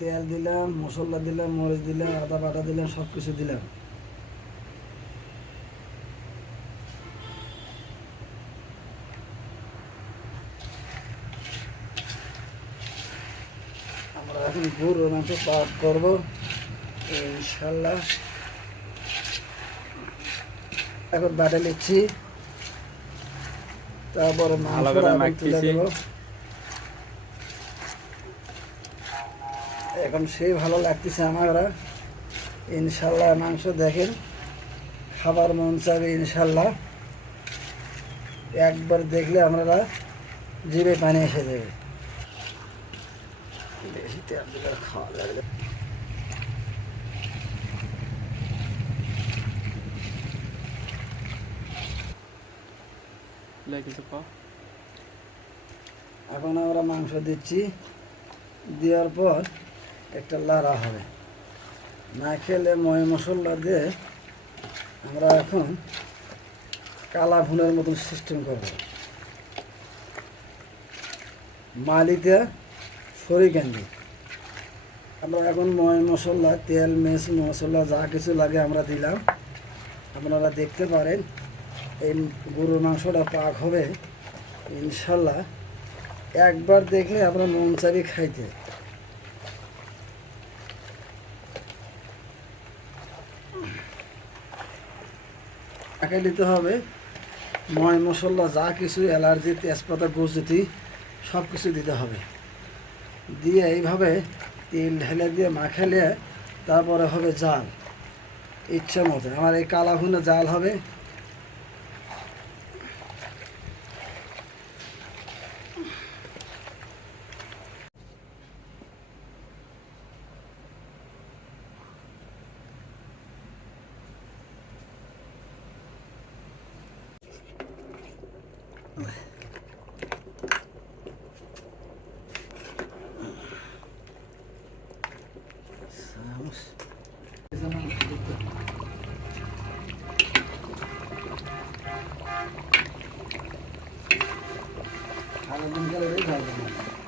তেল দিলাম, মশলা দিলাম, মরিচ দিলাম, আদা বাটা দিলাম, সব কিছু দিলাম। আমরা এখন গরুর মাংস পাক করবো ইনশাল্লাহ। এখন বাটা নিচ্ছি, তারপরে মাংসটা এখন তুলে দেবো। এখন সেই ভালো লাগতেছে আমার ইনশাল্লাহ। মাংস দেখেন, খাবার মন চাবে ইনশাল্লাহ। একবার দেখলে আপনারা জিভে পানি এসে যাবে। বেশি তেল দিলে খাওয়া লাগবে। এখন আমরা মাংস দিচ্ছি, দেওয়ার পর একটা লাড়া হবে। না খেলে ময় মশলা দিয়ে আমরা এখন কালা ভুনের মতন সিস্টেম করব। মালিতে সরিকান্দি আমরা এখন ময় মশলা, তেল, মেস মশলা যা কিছু লাগে আমরা দিলাম। আপনারা দেখতে পারেন এই গরুর মাংসটা পাক হবে ইনশাল্লাহ। একবার দেখলে আমরা মন চাবি খাইতে। আগে নিতে হবে ময় মশলা যা কিছু, অ্যালার্জি, তেজপাতা, গুজরাতি সব কিছু দিতে হবে। দিয়ে এইভাবে তেল ঢেলে দিয়ে মাখালে তারপরে হবে জাল ইচ্ছা মতো। আমার এই কালা ভুনে জাল হবে। সারাদিন গেলে ভালো।